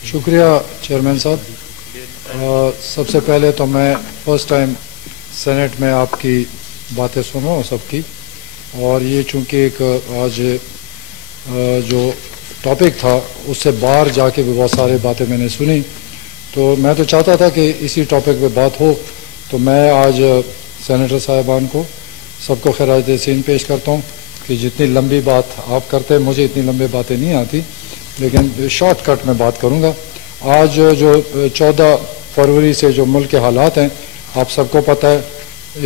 शुक्रिया चेयरमैन साहब। सबसे पहले तो मैं फर्स्ट टाइम सेनेट में आपकी बातें सुन रहा हूँ सबकी, और ये चूँकि एक आज जो टॉपिक था उससे बाहर जाके भी बहुत सारी बातें मैंने सुनी, तो मैं तो चाहता था कि इसी टॉपिक पे बात हो। तो मैं आज सेनेटर साहिबान को सबको खैरात तहसीन पेश करता हूँ कि जितनी लंबी बात आप करते हैं, मुझे इतनी लंबी बातें नहीं आती, लेकिन शॉर्टकट में बात करूँगा। आज जो 14 फरवरी से जो मुल्क के हालात हैं, आप सबको पता है,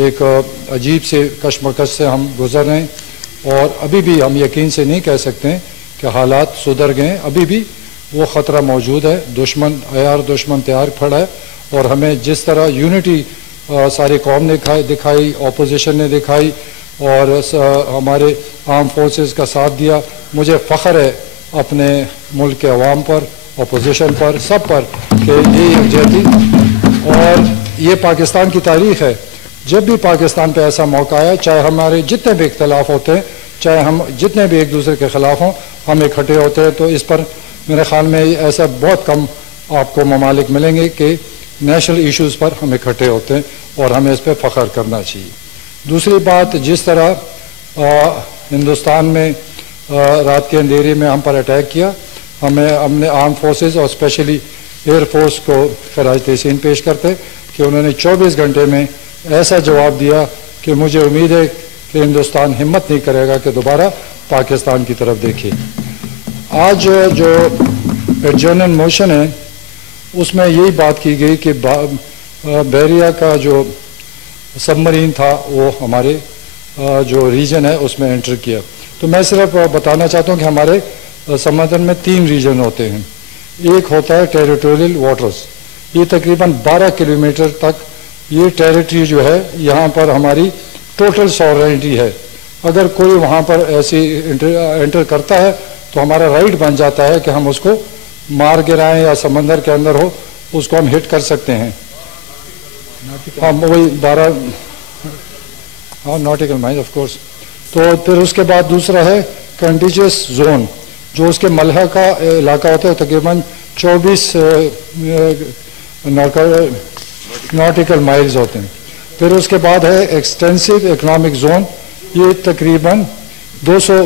एक अजीब से कशमकश से हम गुजर रहे हैं, और अभी भी हम यकीन से नहीं कह सकते हैं कि हालात सुधर गए हैं। अभी भी वो ख़तरा मौजूद है, दुश्मन अयार दुश्मन तैयार खड़ा है, और हमें जिस तरह यूनिटी सारी कौम ने दिखाई, अपोजिशन ने दिखाई, और हमारे आर्म फोर्सेस का साथ दिया, मुझे फ़ख्र है अपने मुल्क के अवाम पर, अपोजिशन पर, सब पर, कि ये यकजहती। और ये पाकिस्तान की तारीख़ है, जब भी पाकिस्तान पे ऐसा मौका आया, चाहे हमारे जितने भी इख्तलाफ होते हैं, चाहे हम जितने भी एक दूसरे के ख़िलाफ़ हों, हम इकट्ठे होते हैं। तो इस पर मेरे ख्याल में ऐसा बहुत कम आपको ममालिक मिलेंगे कि नेशनल इश्यूज़ पर हम इकट्ठे होते हैं, और हमें इस पर फ़ख्र करना चाहिए। दूसरी बात, जिस तरह हिंदुस्तान में रात के अंधेरे में हम पर अटैक किया, हमने आर्म फोर्सेस और स्पेशली एयर फोर्स को खराज तहसीन पेश करते कि उन्होंने 24 घंटे में ऐसा जवाब दिया कि मुझे उम्मीद है कि हिंदुस्तान हिम्मत नहीं करेगा कि दोबारा पाकिस्तान की तरफ देखे। आज जो एडजर्नल मोशन है उसमें यही बात की गई कि बहरिया का जो सबमरीन था वो हमारे जो रीजन है उसमें एंटर किया। तो मैं सिर्फ बताना चाहता हूँ कि हमारे समंदर में 3 रीजन होते हैं। एक होता है टेरिटोरियल वाटर्स, ये तकरीबन 12 किलोमीटर तक ये टेरिटरी जो है, यहाँ पर हमारी टोटल सॉवरेनिटी है। अगर कोई वहाँ पर ऐसी एंटर करता है तो हमारा राइट बन जाता है कि हम उसको मार गिराएं, या समंदर के अंदर हो उसको हम हिट कर सकते हैं। हाँ, वही 12 नॉटिकल माइल ऑफ कोर्स। तो फिर उसके बाद दूसरा है कंटिजियस जोन, जो उसके मलहा का इलाका होता है, तकरीबन 24 नॉटिकल माइल्स होते हैं। फिर उसके बाद है एक्सटेंसिव इकोनॉमिक जोन, ये तकरीबन 200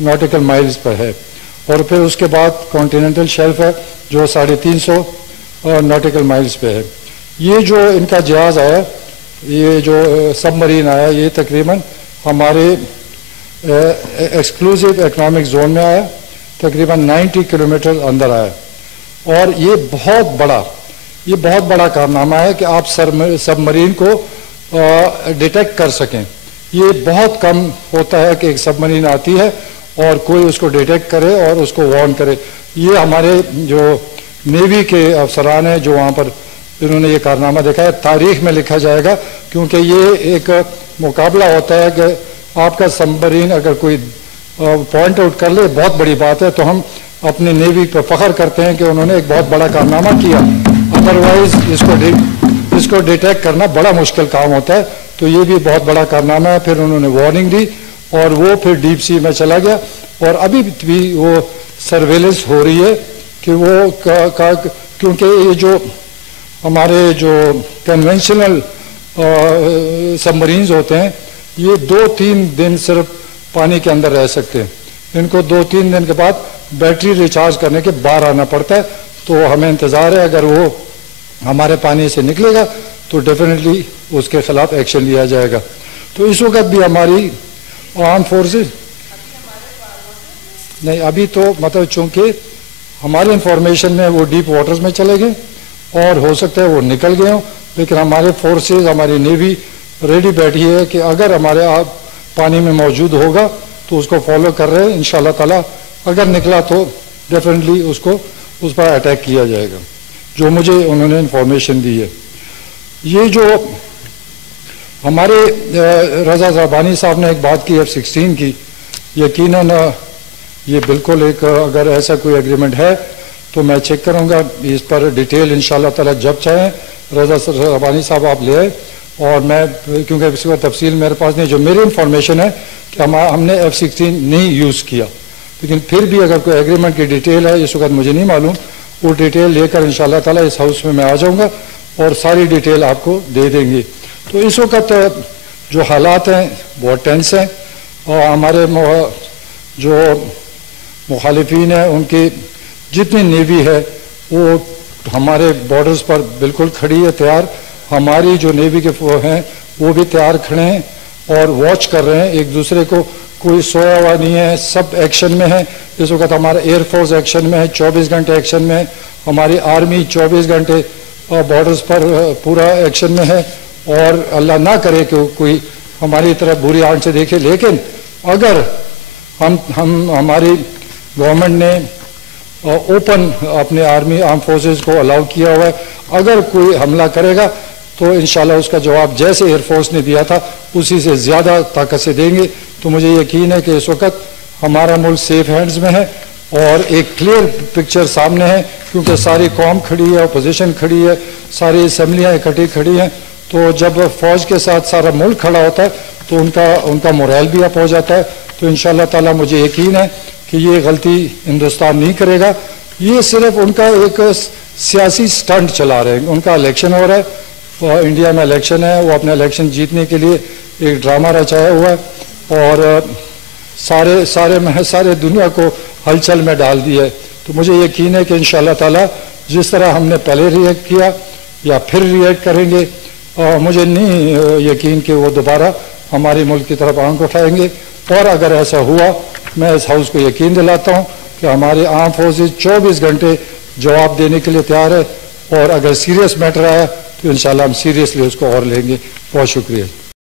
नॉटिकल माइल्स पर है। और फिर उसके बाद कॉन्टिनेंटल शेल्फ है जो 350 नॉटिकल माइल्स पे है। ये जो इनका जहाज़ आया, ये जो सबमरीन आया, ये तकरीबन हमारे एक्सक्लूसिव इकोनॉमिक जोन में आया, तकरीबन 90 किलोमीटर अंदर आया। और ये बहुत बड़ा कारनामा है कि आप सबमरीन को डिटेक्ट कर सकें। ये बहुत कम होता है कि एक सबमरीन आती है और कोई उसको डिटेक्ट करे और उसको वार्न करे। ये हमारे जो नेवी के अफसरान हैं जो वहाँ पर इन्होंने ये कारनामा देखा है, तारीख में लिखा जाएगा, क्योंकि ये एक मुकाबला होता है कि आपका सबमरीन अगर कोई पॉइंट आउट कर ले, बहुत बड़ी बात है। तो हम अपने नेवी पर फख्र करते हैं कि उन्होंने एक बहुत बड़ा कारनामा किया, अदरवाइज इसको डिटेक्ट करना बड़ा मुश्किल काम होता है। तो ये भी बहुत बड़ा कारनामा है। फिर उन्होंने वार्निंग दी और वो फिर डीप सी में चला गया, और अभी भी वो सर्वेलेंस हो रही है कि वो क्योंकि ये जो हमारे जो कन्वेंशनल सबमरीन्स होते हैं, ये 2-3 दिन सिर्फ पानी के अंदर रह सकते हैं। इनको 2-3 दिन के बाद बैटरी रिचार्ज करने के बाहर आना पड़ता है। तो हमें इंतज़ार है, अगर वो हमारे पानी से निकलेगा तो डेफिनेटली उसके खिलाफ एक्शन लिया जाएगा। तो इस वक्त भी हमारी आर्म फोर्सेस नहीं, अभी तो मतलब चूंकि हमारे इंफॉर्मेशन में वो डीप वाटर्स में चले गए और हो सकता है वो निकल गए हों, लेकिन हमारे फोर्सेस, हमारी नेवी रेडी बैठी है कि अगर हमारे आप पानी में मौजूद होगा तो उसको फॉलो कर रहे हैं। इंशाल्लाह ताला अगर निकला तो डेफिनेटली उसको उस पर अटैक किया जाएगा, जो मुझे उन्होंने इंफॉर्मेशन दी है। ये जो हमारे रजा ज़बानी साहब ने एक बात की F-16 की, यकीनन ये बिल्कुल एक, अगर ऐसा कोई एग्रीमेंट है तो मैं चेक करूँगा इस पर डिटेल इंशाल्लाह ताला। जब चाहें रजा ज़बानी साहब आप ले आए, और मैं क्योंकि इस पर तफसील मेरे पास नहीं, जो मेरी इंफॉर्मेशन है कि हमने F-16 नहीं यूज़ किया, लेकिन फिर भी अगर कोई एग्रीमेंट की डिटेल है इस वक्त मुझे नहीं मालूम, वो डिटेल लेकर इंशाल्लाह ताला इस हाउस में मैं आ जाऊंगा और सारी डिटेल आपको दे देंगे। तो इस वक्त जो हालात हैं बहुत टेंस हैं और हमारे जो मुखालिफिन हैं उनकी जितनी नेवी है वो हमारे बॉर्डर्स पर बिल्कुल खड़ी है तैयार। हमारी जो नेवी के हैं वो भी तैयार खड़े हैं और वॉच कर रहे हैं एक दूसरे को, कोई सोया हुआ नहीं है, सब एक्शन में है। इस वक्त हमारा एयरफोर्स एक्शन में है, 24 घंटे एक्शन में है, हमारी आर्मी 24 घंटे बॉर्डर्स पर पूरा एक्शन में है। और अल्लाह ना करे कि कोई हमारी तरफ बुरी आंख से देखे, लेकिन अगर हम हमारी गवर्नमेंट ने ओपन अपने आर्मी आर्म फोर्सेस को अलाउ किया हुआ है, अगर कोई हमला करेगा तो इंशाल्लाह उसका जवाब जैसे एयरफोर्स ने दिया था उसी से ज़्यादा ताकत से देंगे। तो मुझे यकीन है कि इस वक्त हमारा मुल्क सेफ हैंड्स में है और एक क्लियर पिक्चर सामने है, क्योंकि सारी कौम खड़ी है, अपोजिशन खड़ी है, सारी असम्बलियाँ इकट्ठी खड़ी हैं। तो जब फौज के साथ सारा मुल्क खड़ा होता है तो उनका मोरल भी अप हो जाता है। तो इंशाल्लाह ताला मुझे यकीन है कि ये गलती हिंदुस्तान नहीं करेगा। ये सिर्फ उनका एक सियासी स्टंट चला रहे हैं। उनका इलेक्शन हो रहा है, इंडिया में इलेक्शन है, वो अपना इलेक्शन जीतने के लिए एक ड्रामा रचाया हुआ है और सारे दुनिया को हलचल में डाल दिया है। तो मुझे यकीन है कि इंशाल्लाह ताला जिस तरह हमने पहले रिएक्ट किया या फिर रिएक्ट करेंगे, और मुझे नहीं यकीन कि वो दोबारा हमारे मुल्क की तरफ आंख उठाएंगे। और अगर ऐसा हुआ, मैं इस हाउस को यकीन दिलाता हूँ कि हमारे आर्म फोर्सेज 24 घंटे जवाब देने के लिए तैयार है। और अगर सीरियस मैटर आया तो इंशाल्लाह हम सीरियसली उसको और लेंगे। बहुत शुक्रिया।